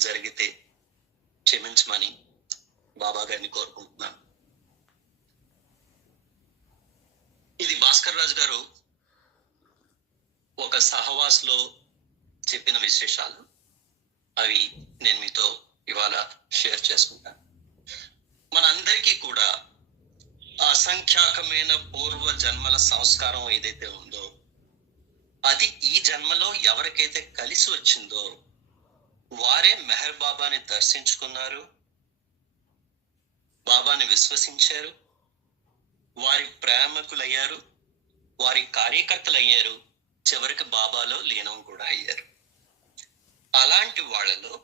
జరిగితే క్షమించమని బాబా గారిని కోరుకుంటున్నాను. ఇది భాస్కర్ రాజు గారు ఒక సహవాస్లో చెప్పిన విశేషాలు. అవి నేను మీతో ఇవాళ షేర్ చేసుకుంటాను. మనందరికీ కూడా అసంఖ్యాకమైన పూర్వ జన్మల సంస్కారం ఏదైతే ఉందో అది ఈ జన్మలో ఎవరికైతే కలిసి వచ్చిందో వారే మెహర్ బాబాని దర్శించుకున్నారు. బాబాని విశ్వసించారు. వారి ప్రేమకులయ్యారు. వారి కార్యకర్తలయ్యారు. చివరికి బాబాలో లీనం కూడా అయ్యారు. అలాంటి వాళ్ళలో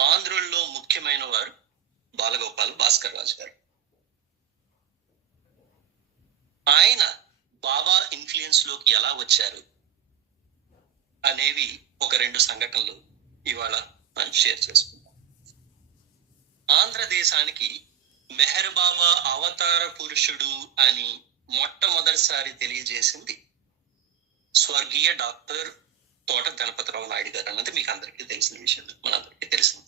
ఆంధ్రుల్లో ముఖ్యమైన వారు బాలగోపాల్ భాస్కర్ రాజు గారు. ఆయన బాబా ఇన్ఫ్లుయెన్స్లోకి ఎలా వచ్చారు అనేవి ఒక రెండు సంఘటనలు ఇవాళ మనం షేర్ చేసుకుందాం. ఆంధ్రదేశానికి మెహర్ బాబా అవతార పురుషుడు అని మొట్టమొదటిసారి తెలియజేసింది స్వర్గీయ డాక్టర్ తోట గణపతిరావు నాయుడు గారు అన్నది మీకు అందరికీ తెలిసిన విషయం మనందరికీ తెలిసింది.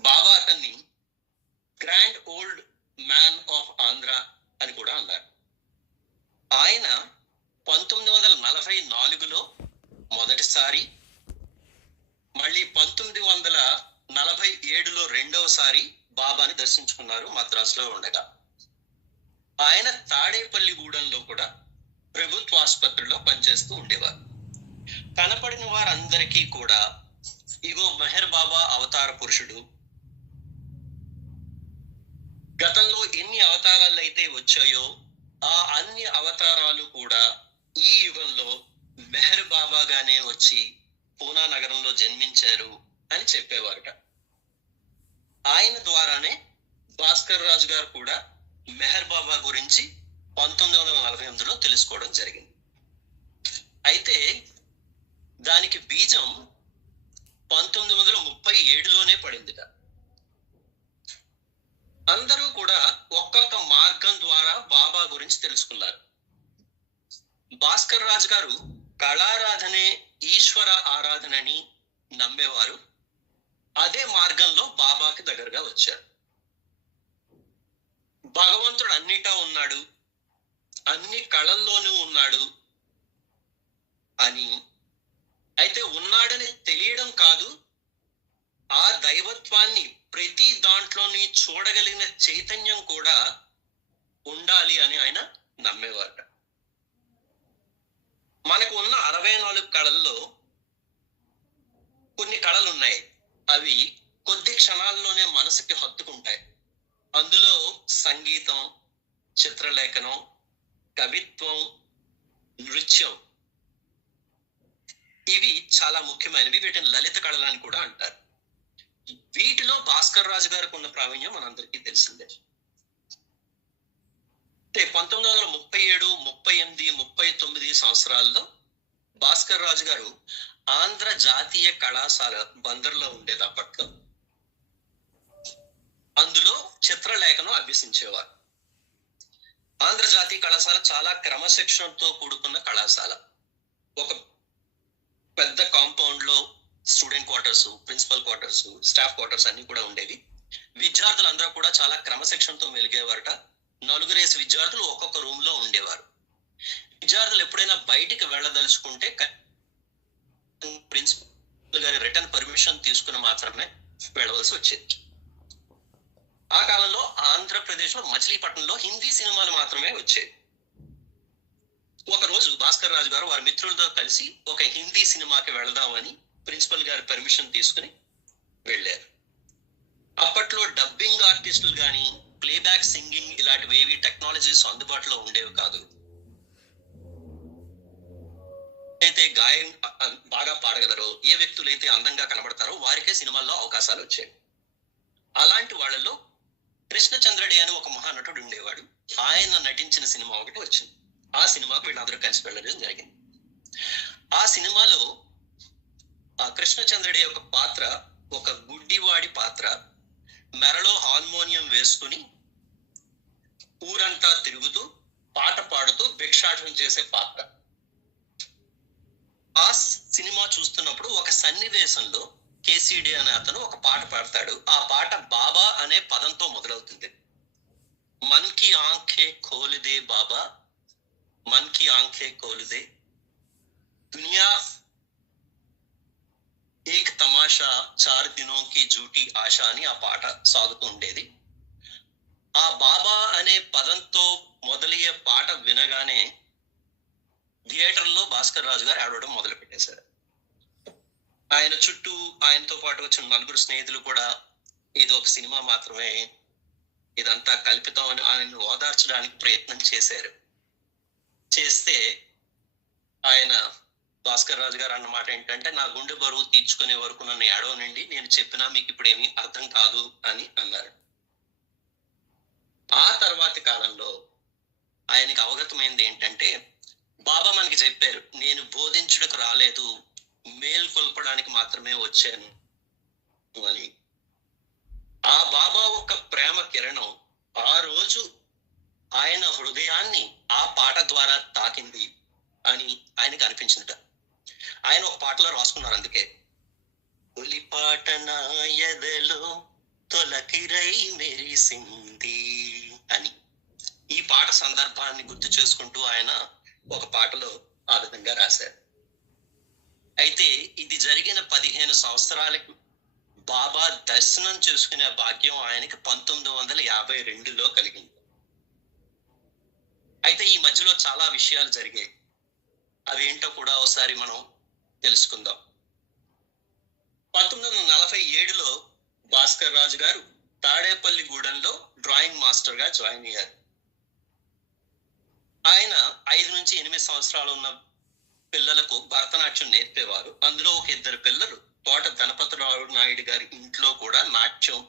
బాబా అతన్ని grand old man of Andhra అని కూడా అన్నారు. ఆయన పంతొమ్మిది వందల నలభై నాలుగులో మొదటిసారి మళ్ళీ పంతొమ్మిది వందల నలభై ఏడులో రెండవసారి బాబాని దర్శించుకున్నారు మద్రాసులో ఉండగా. ఆయన తాడేపల్లిగూడెంలో కూడా ప్రభుత్వ ఆసుపత్రిలో పనిచేస్తూ ఉండేవారు. కనపడిన వారందరికీ కూడా ఇగో మెహర్ బాబా అవతార పురుషుడు. గతంలో ఎన్ని అవతారాలు అయితే వచ్చాయో ఆ అన్ని అవతారాలు కూడా ఈ యుగంలో మెహర్ బాబాగానే వచ్చి పూనా నగరంలో జన్మించారు అని చెప్పేవారట. ఆయన ద్వారానే భాస్కర్ రాజు గారు కూడా మెహర్ బాబా గురించి పంతొమ్మిది వందల నలభై ఎనిమిదిలో తెలుసుకోవడం జరిగింది. అయితే దానికి బీజం పంతొమ్మిది వందల ముప్పై ఏడులోనే పడిందిట. అందరూ కూడా ఒక్కొక్క మార్గం ద్వారా బాబా గురించి తెలుసుకున్నారు. భాస్కర్ రాజు గారు కళారాధనే ఈశ్వర ఆరాధనని నమ్మేవారు. అదే మార్గంలో బాబాకి దగ్గరగా వచ్చారు. భగవంతుడు అన్నిటా ఉన్నాడు అన్ని కళల్లోనూ ఉన్నాడు అని. అయితే ఉన్నాడని తెలియడం కాదు ఆ దైవత్వాన్ని ప్రతి దాంట్లోని చూడగలిగిన చైతన్యం కూడా ఉండాలి అని ఆయన నమ్మేవారట. మనకు ఉన్న అరవై నాలుగు కళల్లో కొన్ని కళలు ఉన్నాయి అవి కొద్ది క్షణాల్లోనే మనసుకి హత్తుకుంటాయి. అందులో సంగీతం చిత్రలేఖనం కవిత్వం నృత్యం ఇవి చాలా ముఖ్యమైనవి. వీటిని లలిత కళలు అని కూడా అంటారు. వీటిలో భాస్కర్ రాజు గారికి ఉన్న ప్రావీణ్యం మనందరికీ తెలిసిందే. అంటే పంతొమ్మిది వందల ముప్పై ఏడు ముప్పై ఎనిమిది ముప్పై తొమ్మిది సంవత్సరాల్లో భాస్కర్ రాజు గారు ఆంధ్ర జాతీయ కళాశాల బందర్లో ఉండేది అప్పట్లో. అందులో చిత్రలేఖనం అభ్యసించేవారు. ఆంధ్ర జాతీయ కళాశాల చాలా క్రమశిక్షణతో కూడుకున్న కళాశాల. ఒక పెద్ద కాంపౌండ్లో student quarters principal quarters staff quarters అన్ని కూడా ఉండేవి. విద్యార్థులందరూ కూడా చాలా క్రమశిక్షణతో మెలిగేవారట. నలుగురేసి విద్యార్థులు ఒక్కొక్క రూమ్లో ఉండేవారు. విద్యార్థులు ఎప్పుడైనా బయటికి వెళ్ళదలుచుకుంటే ప్రిన్సిపల్ గారి రిటర్న్ పర్మిషన్ తీసుకుని మాత్రమే వెళ్ళవలసి వచ్చేది. ఆ కాలంలో ఆంధ్రప్రదేశ్లో మచిలీపట్నంలో హిందీ సినిమాలు మాత్రమే వచ్చేవి. ఒక రోజు భాస్కర్ రాజు గారు వారి మిత్రులతో కలిసి ఒక హిందీ సినిమాకి వెళదామని ప్రిన్సిపల్ గారి పర్మిషన్ తీసుకుని వెళ్ళారు. అప్పట్లో డబ్బింగ్ ఆర్టిస్టులు కానీ ప్లేబ్యాక్ సింగింగ్ ఇలాంటివి ఏవి టెక్నాలజీస్ అందుబాటులో ఉండేవి కాదు. అయితే గాయం బాగా పాడగలరో ఏ వ్యక్తులైతే అందంగా కనబడతారో వారికే సినిమాల్లో అవకాశాలు వచ్చాయి. అలాంటి వాళ్ళలో కృష్ణచంద్రడి అని ఒక మహానటుడు ఉండేవాడు. ఆయన నటించిన సినిమా ఒకటి వచ్చింది. ఆ సినిమాకు వీళ్ళందరూ కలిసి వెళ్ళడం జరిగింది. ఆ సినిమాలో ఆ కృష్ణచంద్రుడి యొక్క పాత్ర ఒక గుడ్డివాడి పాత్ర మెరలో హార్మోనియం వేసుకుని ఊరంతా తిరుగుతూ పాట పాడుతూ భిక్షాటం చేసే పాత్ర. ఆ సినిమా చూస్తున్నప్పుడు ఒక సన్నివేశంలో కేసీడి అనే అతను ఒక పాట పాడతాడు. ఆ పాట బాబా అనే పదంతో మొదలవుతుంది. మన్కి ఆంఖే కోలిదే బాబా మన్కి ఆంఖే కోలుదే దునియా ఏక్ తమాషా చార్ దినో కి జూటి ఆశ అని ఆ పాట సాగుతూ ఉండేది ఆ బాబా అనే పదంతో మొదలయ్యే పాట వినగానే థియేటర్లో భాస్కర్ రాజు గారు ఆడవడం మొదలు పెట్టేశారు ఆయన చుట్టూ ఆయనతో పాటు వచ్చిన నలుగురు స్నేహితులు కూడా ఇది ఒక సినిమా మాత్రమే ఇదంతా కల్పితం అని ఆయన్ని ఓదార్చడానికి ప్రయత్నం చేశారు చేస్తే ఆయన భాస్కర్ రాజు గారు అన్నమాట ఏంటంటే నా గుండె బరువు తీర్చుకునే వరకు నన్ను ఏడవనండి నేను చెప్పినా మీకు ఇప్పుడు ఏమీ అర్థం కాదు అని అన్నారు. ఆ తర్వాతి కాలంలో ఆయనకి అవగతమైంది ఏంటంటే బాబా మనకి చెప్పారు నేను బోధించుటకు రాలేదు మేల్కొల్పడానికి మాత్రమే వచ్చాను అని. ఆ బాబా ఒక ప్రేమ కిరణం ఆ రోజు ఆయన హృదయాన్ని ఆ పాట ద్వారా తాకింది అని ఆయనకి అనిపించిందట. ఆయన ఒక పాటలో రాసుకున్నారు అందుకే. తొలి పాట నా తొలకిరై మెరిసింది అని. ఈ పాట సందర్భాన్ని గుర్తు చేసుకుంటూ ఆయన ఒక పాటలో ఆ విధంగా రాశారు. అయితే ఇది జరిగిన పదిహేను సంవత్సరాలకు బాబా దర్శనం చేసుకునే భాగ్యం ఆయనకి పంతొమ్మిది వందల యాభై రెండులో కలిగింది. అయితే ఈ మధ్యలో చాలా విషయాలు జరిగాయి. అవేంటో కూడా ఒకసారి మనం తెలుసుకుందాం. పంతొమ్మిది వందల నలభై ఏడులో భాస్కర్ రాజు గారు తాడేపల్లి గూడెంలో డ్రాయింగ్ మాస్టర్గా జాయిన్ అయ్యారు. ఆయన ఐదు నుంచి ఎనిమిది సంవత్సరాలు ఉన్న పిల్లలకు భరతనాట్యం నేర్పేవారు. అందులో ఒక ఇద్దరు పిల్లలు తోట గణపతిరావు నాయుడు గారి ఇంట్లో కూడా నాట్యం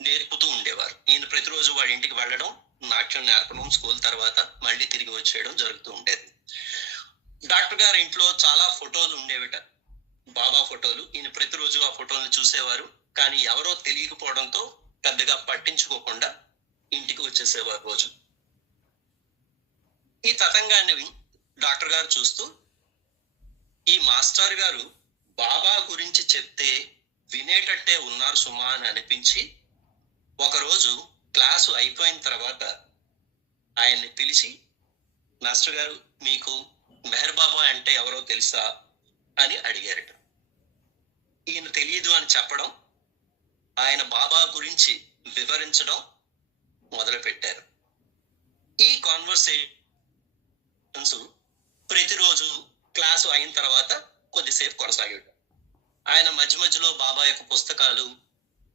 నేర్పుతూ ఉండేవారు. ఈయన ప్రతిరోజు వాడి ఇంటికి వెళ్ళడం నాట్యం నేర్పడం స్కూల్ తర్వాత మళ్ళీ తిరిగి వచ్చేయడం జరుగుతూ ఉండేది. డాక్టర్ గారి ఇంట్లో చాలా ఫోటోలు ఉండేవిట. బాబా ఫోటోలు. ఈయన ప్రతిరోజు ఆ ఫోటోలను చూసేవారు. కానీ ఎవరో తెలియకపోవడంతో పెద్దగా పట్టించుకోకుండా ఇంటికి వచ్చేసేవారు రోజు. ఈ తతంగాన్ని డాక్టర్ గారు చూస్తూ ఈ మాస్టర్ గారు బాబా గురించి చెప్తే వినేటట్టే ఉన్నారు సుమా అని అనిపించి ఒకరోజు క్లాసు అయిపోయిన తర్వాత ఆయన్ని పిలిచి మాస్టర్ గారు మీకు మెహర్ బాబా అంటే ఎవరో తెలుసా అని అడిగారట. ఈయన తెలియదు అని చెప్పడం ఆయన బాబా గురించి వివరించడం మొదలుపెట్టారు. ఈ కాన్వర్సేషన్స్ ప్రతిరోజు క్లాసు అయిన తర్వాత కొద్దిసేపు కొనసాగాడు ఆయన మధ్య మధ్యలో బాబా యొక్క పుస్తకాలు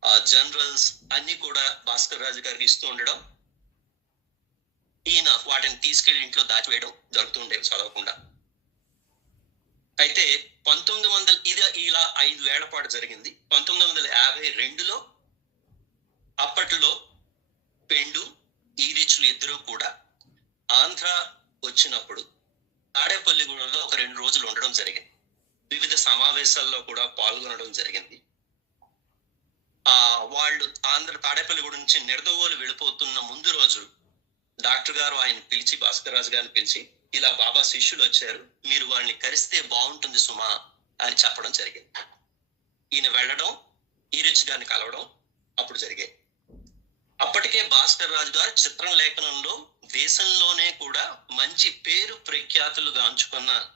ఆ జనరల్స్ అన్ని కూడా భాస్కర్ రాజు గారికి ఇస్తూ ఉండడం ఈయన వాటిని తీసుకెళ్ళి ఇంట్లో దాచివేయడం జరుగుతుండేవి చదవకుండా. అయితే పంతొమ్మిది వందల ఇది ఇలా ఐదు ఏళ్ళ పాటు జరిగింది. పంతొమ్మిది వందల యాభై రెండులో అప్పట్లో పెండు ఈరిచులు ఇద్దరు కూడా ఆంధ్ర వచ్చినప్పుడు ఆడేపల్లిగూడలో ఒక రెండు రోజులు ఉండడం జరిగింది. వివిధ సమావేశాల్లో కూడా పాల్గొనడం జరిగింది. ఆ వాళ్ళు ఆంధ్ర తాడేపల్లిగూడ నుంచి నిడదవోలు వెళ్ళిపోతున్న ముందు రోజు డాక్టర్ గారు ఆయన పిలిచి భాస్కర్ రాజు గారిని పిలిచి ఇలా బాబా శిష్యులు వచ్చారు మీరు వాళ్ళని కలిస్తే బాగుంటుంది సుమా అని చెప్పడం జరిగింది. ఈయన వెళ్ళడం ఈరిచ్ గారిని కలవడం అప్పుడు జరిగాయి. అప్పటికే భాస్కర్ రాజు గారు చిత్రం లేఖనంలో దేశంలోనే కూడా మంచి పేరు ప్రఖ్యాతులు గాంచుకున్న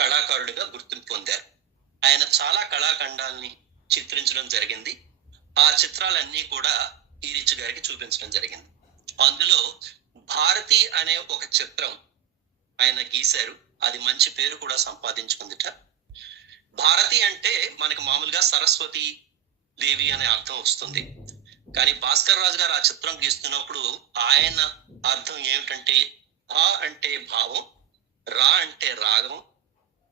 కళాకారుడిగా గుర్తింపు పొందారు. ఆయన చాలా కళాఖండాల్ని చిత్రించడం జరిగింది. ఆ చిత్రాలన్నీ కూడా ఈరిచ్ గారికి చూపించడం జరిగింది. అందులో భారతి అనే ఒక చిత్రం ఆయన గీశారు. అది మంచి పేరు కూడా సంపాదించుకుందిట. భారతి అంటే మనకి మామూలుగా సరస్వతి దేవి అనే అర్థం వస్తుంది. కానీ భాస్కర్ రాజు గారు ఆ చిత్రం గీస్తున్నప్పుడు ఆయన అర్థం ఏమిటంటే ఆ అంటే భావం రా అంటే రాగం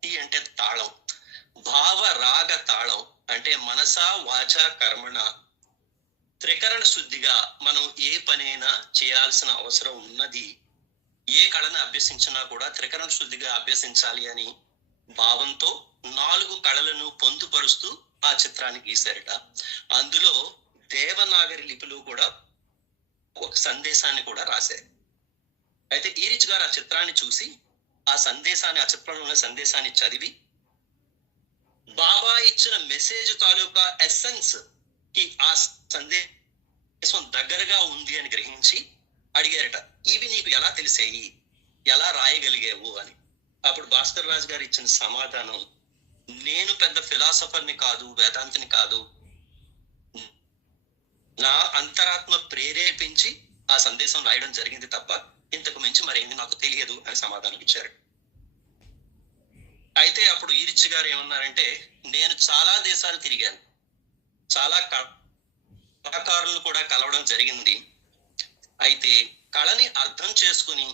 టి అంటే తాళం. భావ రాగ తాళం అంటే మనస వాచ కర్మణ త్రికరణ శుద్ధిగా మనం ఏ పనైనా చేయాల్సిన అవసరం ఉన్నది. ఏ కళను అభ్యసించినా కూడా త్రికరణ శుద్ధిగా అభ్యసించాలి అని భావంతో నాలుగు కళలను పొందుపరుస్తూ ఆ చిత్రాన్ని గీశారట. అందులో దేవనాగరి లిపిలో కూడా ఒక సందేశాన్ని కూడా రాశారు. అయితే ఈరిచ్ గారు ఆ చిత్రాన్ని చూసి ఆ సందేశాన్ని ఆ చిత్రంలో ఉన్న సందేశాన్ని చదివి బాబా ఇచ్చిన మెసేజ్ తాలూకా ఎస్సెన్స్ ఆ సందేశం దగ్గరగా ఉంది అని గ్రహించి అడిగారట ఇవి నీకు ఎలా తెలిసాయి? ఎలా రాయగలిగావు? అని. అప్పుడు భాస్కర్ రాజు గారు ఇచ్చిన సమాధానం నేను పెద్ద ఫిలాసఫర్ని కాదు వేదాంతిని కాదు. నా అంతరాత్మ ప్రేరేపించి ఆ సందేశం రాయడం జరిగింది తప్ప ఇంతకు మించి మరేమి నాకు తెలియదు అని సమాధానం ఇచ్చారు. అయితే అప్పుడు ఈరిచ్చి గారు ఏమన్నారంటే నేను చాలా దేశాలు తిరిగాను. చాలా కళాకారులను కూడా కలవడం జరిగింది. అయితే కళని అర్థం చేసుకుని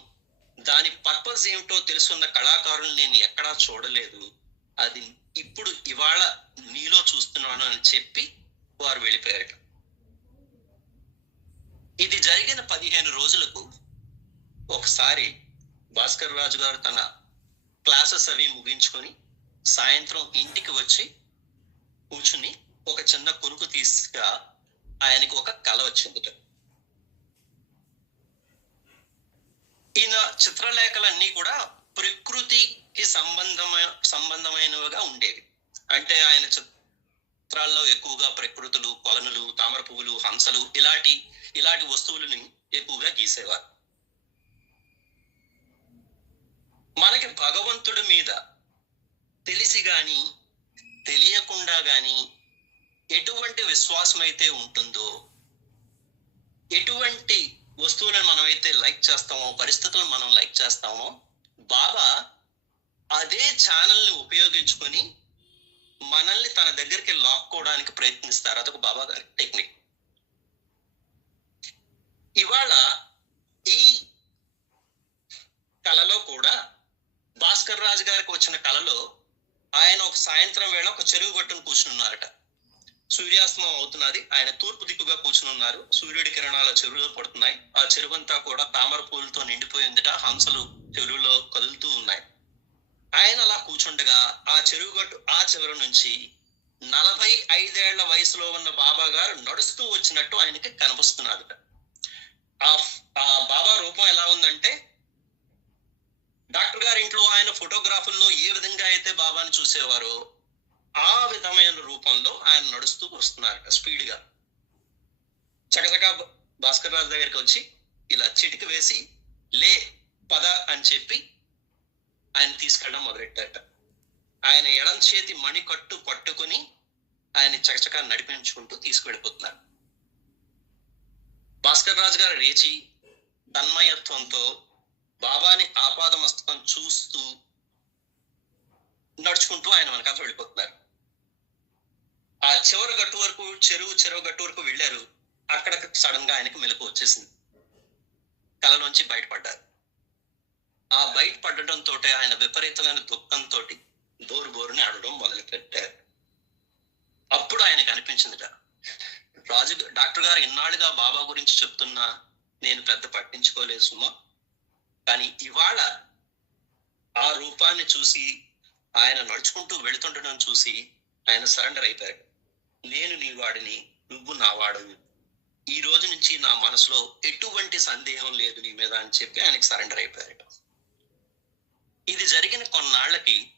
దాని పర్పస్ ఏమిటో తెలుసున్న కళాకారులు నేను ఎక్కడా చూడలేదు. అది ఇప్పుడు ఇవాళ నీలో చూస్తున్నాను అని చెప్పి వారు వెళ్ళిపోయారట. ఇది జరిగిన పదిహేను రోజులకు ఒకసారి భాస్కర్ రాజు గారు తన క్లాసెస్ అవి ముగించుకొని సాయంత్రం ఇంటికి వచ్చి కూర్చుని ఒక చిన్న కొనుకు తీసుగా ఆయనకు ఒక కళ వచ్చిందిట. ఈయన చిత్రలేఖలన్నీ కూడా ప్రకృతికి సంబంధమైన సంబంధమైనవిగా ఉండేవి. అంటే ఆయన చిత్రాల్లో ఎక్కువగా ప్రకృతులు కొలనులు తామర పువ్వులు హంసలు ఇలాంటి ఇలాంటి వస్తువులని ఎక్కువగా గీసేవారు. మనకి భగవంతుడి మీద తెలిసి గాని తెలియకుండా గాని ఎటువంటి విశ్వాసం అయితే ఉంటుందో ఎటువంటి వస్తువులను మనం అయితే లైక్ చేస్తామో పరిస్థితులను మనం లైక్ చేస్తామో బాబా అదే ఛానల్ని ఉపయోగించుకొని మనల్ని తన దగ్గరికి లాక్కోవడానికి ప్రయత్నిస్తారు. అదొక బాబా గారి టెక్నిక్. ఇవాళ ఈ కళలో కూడా భాస్కర్ రాజు గారికి వచ్చిన కళలో ఆయన ఒక సాయంత్రం వేళ ఒక చెరువు గట్టును కూర్చున్నారట సూర్యాస్తమం అవుతున్నది. ఆయన తూర్పు దిక్కుగా కూర్చుని ఉన్నారు సూర్యుడి కిరణాల చెరువులో పడుతున్నాయి. ఆ చెరువంతా కూడా తామర పూలతో నిండిపోయిందిట హంసలు చెరువులో కదులుతూ ఉన్నాయి. ఆయన అలా కూర్చుండగా ఆ చెరువు గట్టు ఆ చివరి నుంచి నలభై ఐదేళ్ళ వయసులో ఉన్న బాబా గారు నడుస్తూ వచ్చినట్టు ఆయనకి కనిపిస్తున్నారు ఆ ఆ బాబా రూపం ఎలా ఉందంటే డాక్టర్ గారి ఇంట్లో ఆయన ఫోటోగ్రాఫుల్లో ఏ విధంగా అయితే బాబాని చూసేవారో ఆ విధమైన రూపంలో ఆయన నడుస్తూ వస్తున్నారట స్పీడ్గా చకచకా భాస్కర్ రాజు దగ్గరికి వచ్చి ఇలా చిటిక వేసి లే పద అని చెప్పి ఆయన తీసుకెళ్ళడం మొదలెట్టారట. ఆయన ఎడం చేతి మణికట్టు పట్టుకుని ఆయన చకచకా నడిపించుకుంటూ తీసుకువెళ్ళిపోతున్నారు. భాస్కర్ రాజు గారు లేచి తన్మయత్వంతో బాబాని ఆపాదమస్తకం చూస్తూ నడుచుకుంటూ ఆయన వెనకాల వెళ్ళిపోతున్నారు. చివరి గట్టు వరకు చెరువు చెరువు గట్టు వరకు వెళ్ళారు. అక్కడ సడన్గా ఆయనకు మెలకు వచ్చేసింది. కలలోంచి బయటపడ్డారు. ఆ బయట పడటంతో ఆయన విపరీతమైన దుఃఖంతో బోరు బోరుని ఆడడం మొదలు పెట్టారు అప్పుడు ఆయనకు అనిపించిందిట రాజు డాక్టర్ గారు ఇన్నాళ్ళుగా బాబా గురించి చెప్తున్నా నేను పెద్ద పట్టించుకోలేదు సుమా. కానీ ఇవాళ ఆ రూపాన్ని చూసి ఆయన నడుచుకుంటూ వెళుతుండడం చూసి ఆయన సరెండర్ అయిపోయాడు నేను నీ వాడిని నువ్వు నా ఈ రోజు నుంచి నా మనసులో ఎటువంటి సందేహం లేదు నీ మీద అని చెప్పి ఆయనకి సరెండర్ అయిపోయారట. ఇది జరిగిన కొన్నాళ్ళకి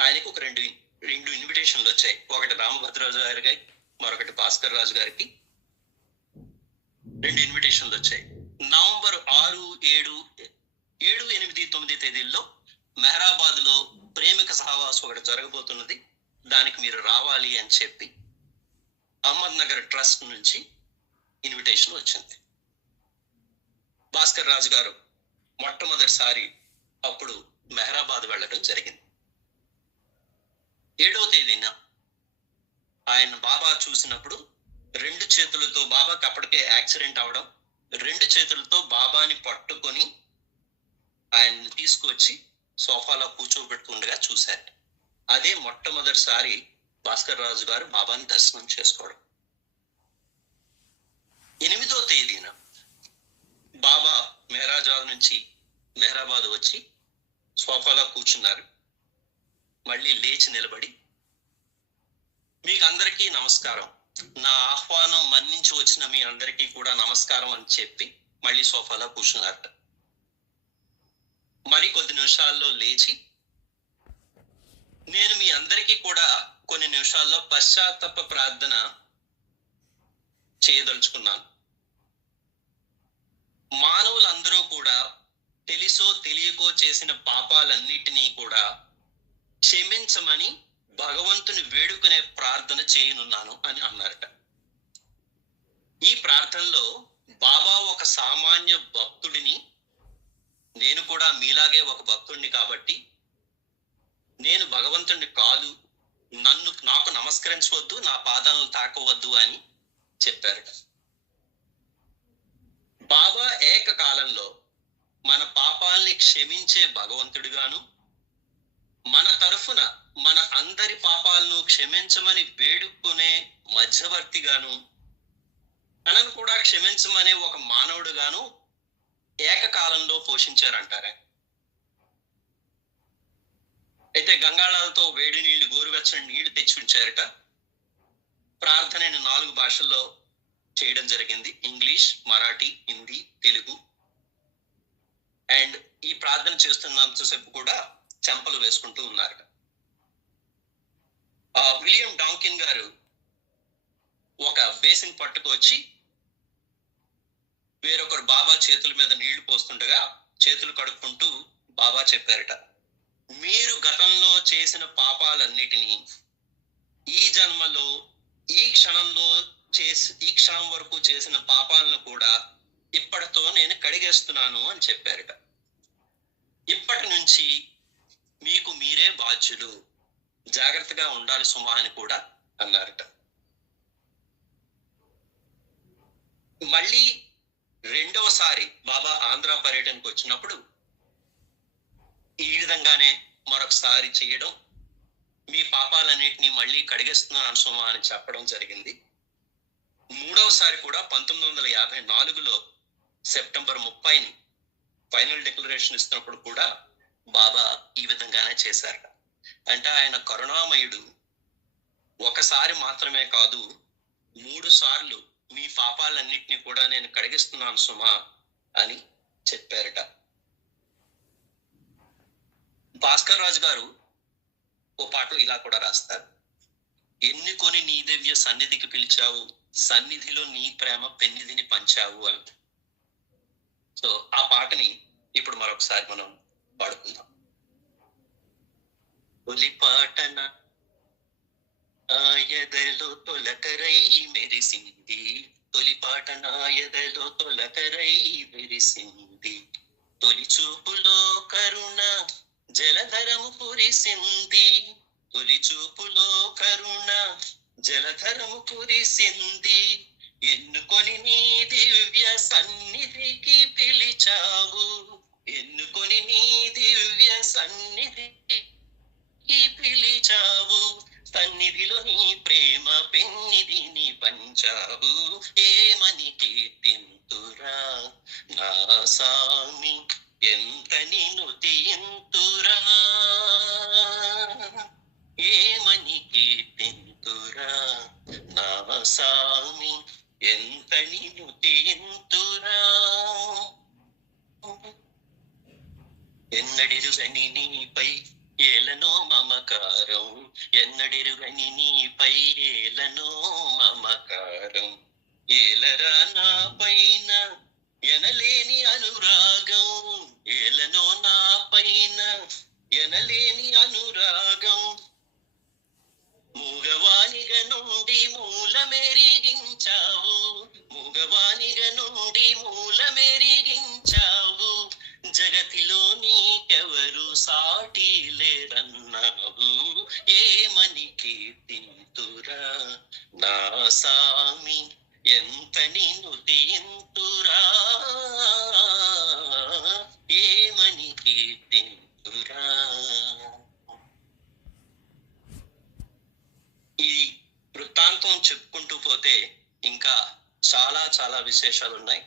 ఆయనకు ఒక రెండు రెండు ఇన్విటేషన్లు వచ్చాయి. ఒకటి రామభద్రరాజు గారికి మరొకటి భాస్కర్ రాజు గారికి. రెండు ఇన్విటేషన్లు వచ్చాయి. నవంబర్ ఆరు ఏడు ఏడు ఎనిమిది తొమ్మిది తేదీల్లో మెహరాబాద్లో ప్రేమిక సహవాసం ఒకటి జరగబోతున్నది. దానికి మీరు రావాలి అని చెప్పి అహ్మద్ నగర్ ట్రస్ట్ నుంచి ఇన్విటేషన్ వచ్చింది. భాస్కర్ రాజు గారు మొట్టమొదటిసారి అప్పుడు మెహరాబాద్ వెళ్ళడం జరిగింది. ఏడవ తేదీన ఆయన బాబా చూసినప్పుడు రెండు చేతులతో బాబాకి అప్పటికే యాక్సిడెంట్ అవడం రెండు చేతులతో బాబాని పట్టుకొని ఆయన్ని తీసుకువచ్చి సోఫాలో కూర్చోబెట్టుకుండగా చూశారు. అదే మొట్టమొదటిసారి భాస్కర్ రాజు గారు బాబాని దర్శనం చేసుకోవడం. ఎనిమిదో తేదీన బాబా మెహరాజాద్ నుంచి మెహరాబాద్ వచ్చి సోఫాలో కూర్చున్నారు. మళ్ళీ లేచి నిలబడి మీకు అందరికీ నమస్కారం. నా ఆహ్వానం మన్నించి వచ్చిన మీ అందరికీ కూడా నమస్కారం అని చెప్పి మళ్ళీ సోఫాలో కూర్చున్నారట మరి కొద్ది నిమిషాల్లో లేచి నేను మీ అందరికీ కూడా కొన్ని నిమిషాల్లో పశ్చాత్తాప ప్రార్థన చేయదలుచుకున్నాను. మానవులందరూ కూడా తెలిసో తెలియకో చేసిన పాపాలన్నిటినీ కూడా క్షమించమని భగవంతుని వేడుకునే ప్రార్థన చేయనున్నాను అని అన్నారట. ఈ ప్రార్థనలో బాబా ఒక సామాన్య భక్తుడిని నేను కూడా మీలాగే ఒక భక్తుడిని కాబట్టి నేను భగవంతుడిని కాదు నన్ను నాకు నమస్కరించవద్దు నా పాదాలను తాకవద్దు అని చెప్పారు. బాబా ఏకకాలంలో మన పాపాల్ని క్షమించే భగవంతుడిగాను. మన తరఫున మన అందరి పాపాలను క్షమించమని వేడుకునే మధ్యవర్తిగాను తనను కూడా క్షమించమనే ఒక మానవుడుగాను ఏకకాలంలో పోషించారంటారే. అయితే గంగాళాలతో వేడి నీళ్ళు గోరువెచ్చని నీళ్ళు తెచ్చి ఉంచారట ప్రార్థనని నాలుగు భాషల్లో చేయడం జరిగింది. ఇంగ్లీష్ మరాఠీ హిందీ తెలుగు. అండ్ ఈ ప్రార్థన చేస్తున్నంతసేపు కూడా చెంపలు వేసుకుంటూ ఉన్నారట. ఆ విలియం డాంకిన్ గారు ఒక బేసిన్ పట్టుకొచ్చి వేరొకరు బాబా చేతుల మీద నీళ్ళు పోస్తుండగా చేతులు కడుక్కుంటూ బాబా చెప్పారట మీరు గతంలో చేసిన పాపాలన్నిటినీ ఈ జన్మలో ఈ క్షణంలో చేసి ఈ క్షణం వరకు చేసిన పాపాలను కూడా ఇప్పటితో నేను కడిగేస్తున్నాను అని చెప్పారట. ఇప్పటి నుంచి మీకు మీరే బాధ్యులు. జాగ్రత్తగా ఉండాలి సుమా అని కూడా అన్నారట. మళ్ళీ రెండవసారి బాబా ఆంధ్ర పర్యటనకు వచ్చినప్పుడు ఈ విధంగానే మరొకసారి చేయడం మీ పాపాలన్నింటినీ మళ్ళీ కడిగేస్తున్నాను సుమా అని చెప్పడం జరిగింది. మూడవసారి కూడా పంతొమ్మిది వందల యాభై నాలుగులో సెప్టెంబర్ ముప్పైని ఫైనల్ డిక్లరేషన్ ఇస్తున్నప్పుడు కూడా బాబా ఈ విధంగానే చేశారట. అంటే ఆయన కరుణామయుడు. ఒకసారి మాత్రమే కాదు మూడు సార్లు మీ పాపాలన్నిటినీ కూడా నేను కడిగిస్తున్నాను సుమా అని చెప్పారట. భాస్కర్ రాజు గారు ఓ పాటలో ఇలా కూడా రాస్తారు. ఎన్నుకొని నీ దివ్య సన్నిధికి పిలిచావు సన్నిధిలో నీ ప్రేమ పెన్నిధిని పంచావు అని సో ఆ పాటని ఇప్పుడు మరొకసారి మనం పాడుకుందాం. తొలి పాటన ఆయదలో తొలకరై మెరిసింది తొలి పాట నాయదలో తొలకరై మెరిసింది తొలి చూపులో కరుణ జలధరము కురిసింది. తొలి చూపులో కరుణ జలధరము కురిసింది. ఎన్నుకొని నీ దివ్య సన్నిధికి పిలిచావు. ఎన్నుకొని నీ దివ్య సన్నిధికి పిలిచావు. సన్నిధిలో నీ ప్రేమ పెన్నిధిని పంచావు. ఏమని కీర్తింతురా నా సామి? ఎంత నిన్ను తీయంతురా? ఏమని కీర్తింతురా? నా సామి ఎంత నిన్ను తీయంతురా? ఎన్నడిరుగని నీపై ఏలనో మమకారం ఎన్నడిరుగని నీపై ఏలనో మమకారం. ఏలరా నా పైన ఎనలేని అనురాగం ఏలనో నా పైన. ఎనలేని అనురాగం మూగవానిగ నుండి మూలమెరిగించావు. మూగవానిగ నుండి మూలమే విశేషాలు ఉన్నాయి